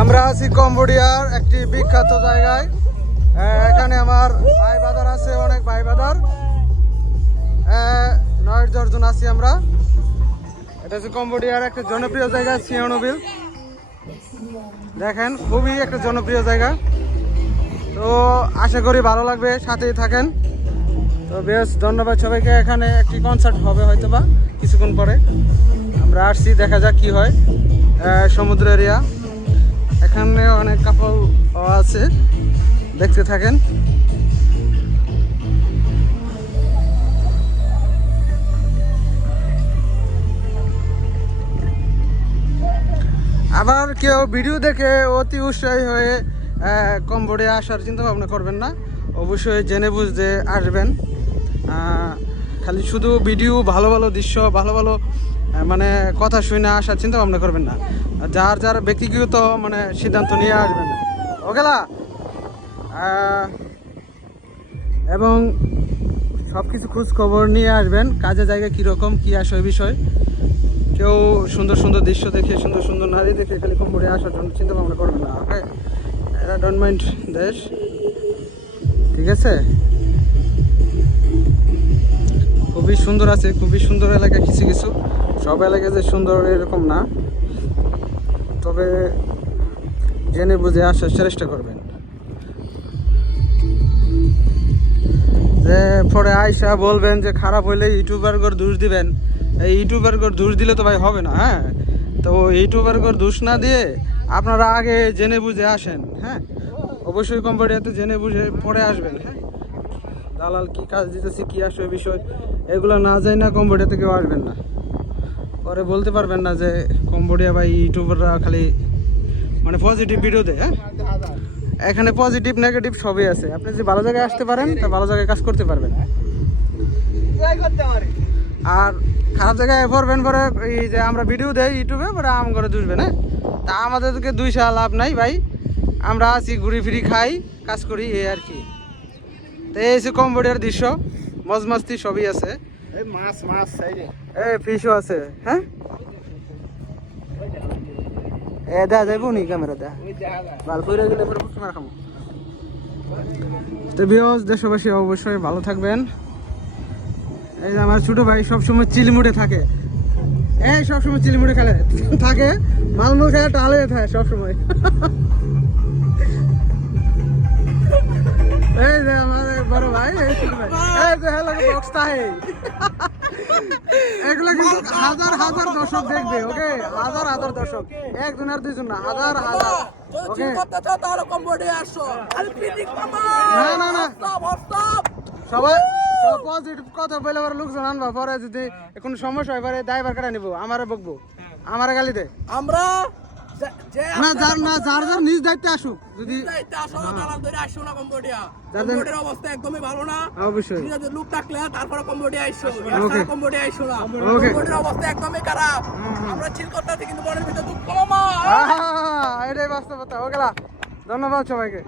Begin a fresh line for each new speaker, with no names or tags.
আমরা আছি কম্বোডিয়ার একটি বিখ্যাত জায়গায়। এখানে আমার ভাই বাদার আছে, অনেক ভাই বাদার নয় দশজন আছি আমরা। এটা হচ্ছে কম্বোডিয়ার একটা জনপ্রিয় জায়গা, সিয়ানোবিল। দেখেন, খুবই একটা জনপ্রিয় জায়গা। তো আশা করি ভালো লাগবে, সাথেই থাকেন। তো বেশ, ধন্যবাদ সবাইকে। এখানে একটি কনসার্ট হবে হয়তো বা কিছুক্ষণ পরে। আমরা আসছি, দেখা যাক কি হয়। সমুদ্র এরিয়া এখানে অনেক কাপল আছে। দেখতে থাকেন। আবার কেউ ভিডিও দেখে অতি উৎসাহী হয়ে আহ, কম্বোডিয়া আসার চিন্তা ভাবনা করবেন না। অবশ্যই জেনে বুঝতে আসবেন। খালি শুধু ভিডিও ভালো ভালো দৃশ্য ভালো ভালো মানে কথা শুনে আসার চিন্তা ভাবনা করবেন না। যার যার ব্যক্তিগত মানে সিদ্ধান্ত নিয়ে আসবেন। ওকেলা এবং সব কিছু খোঁজ খবর নিয়ে আসবেন, কাজের জায়গায় কীরকম, কী আসে ওই বিষয়। কেউ সুন্দর সুন্দর দৃশ্য দেখে, সুন্দর সুন্দর নারী দেখে খালি কম্বোডে আসার জন্য চিন্তা ভাবনা করবে না, ওকে? এরা ডোন্ট মাইন্ড দেশ ঠিক আছে? খুবই সুন্দর আছে, খুবই সুন্দর এলাকা, কিছু কিছু। সব এলাকা যে সুন্দর এরকম না। তবে জেনে বুঝে আসার চেষ্টা করবেন। যে পরে আয়সা বলবেন যে খারাপ হইলে ইউটিউবারগর দোষ দিবেন। এই ইউটিউবারগর দোষ দিলে তো ভাই হবে না হ্যাঁ? তো ইউটিউবারগর দোষ না দিয়ে আপনারা আগে জেনে বুঝে আসেন হ্যাঁ? অবশ্যই কোম্পানিতে জেনে বুঝে পরে আসবেন হ্যাঁ? দালাল কি কাজ দিতেছে, কি আসবে বিষয়, এগুলো না যাই না কম্বোডিয়াতে কেউ আসবেন না। পরে বলতে পারবেন না যে কম্বোডিয়া বা ইউটিউবাররা খালি মানে পজিটিভ ভিডিও দেয় হ্যাঁ? এখানে পজিটিভ নেগেটিভ সবই আছে। আপনি যদি ভালো জায়গায় আসতে পারেন, তা ভালো জায়গায় কাজ করতে পারবেন। আর খারাপ জায়গায় পড়বেন পরে এই যে আমরা ভিডিও দেই ইউটিউবে পরে আম করে দুসবেন হ্যাঁ? তা আমাদেরকে দুই সাল লাভ নাই ভাই। আমরা আছি, ঘুরি ফিরি খাই, কাজ করি, এই আর কি। তো এই হচ্ছে কম্বোডিয়ার দৃশ্য মজ মাস্তি সবই আছে।
এই মাছ মাছ সাইডে
এই ফিশও আছে হ্যাঁ? এ দেখা যাইব নি ক্যামেরা দেখা ভালো গেলে পরে তো বিয়স দেশবাসী অবশ্যই ভালো থাকবেন। এই যে আমার ছোট ভাই সবসময় চিলিমুড়ে থাকে। এই সবসময় চিলিমুড়ে খেলে থাকে। মালমুল খেলে টালে থাকে সবসময়। বক্স তাহে এগুলো কিন্তু হাজার হাজার দর্শক দেখবে ওকে হাজার হাজার দর্শক একজন আর দুইজন না হাজার হাজার ওকে না না না
হোয়াটসঅ্যাপ হোয়াটসঅ্যাপ
সবাই সব পজিটিভ কথা বলে আবার লোকজন আনবা পরে যদি কোনো সমস্যা হয় পরে দায়বার কাটা নিবো আমারে বকবো আমারে গালি দে
আমরা
না যার না যার যার নিজ দায়িত্বে আসুক যদি
দায়িত্বে আসো তারা ধরে আসছো না কম্বোডিয়া। কম্বোডিয়ার অবস্থা একদমই ভালো না।
অবশ্যই।
ঠিক আছে লোক থাকলে তারপরে কম্বোডিয়া আইসো
Okay.
কম্বোডিয়া আইসো না। কম্বোডিয়ার অবস্থা একদমই খারাপ। আমরা চিল করতেছি কিন্তু মনের ভিতরে দুঃখ
মা এটাই বাস্তবতা। ওকেলা ধন্যবাদ সবাইকে।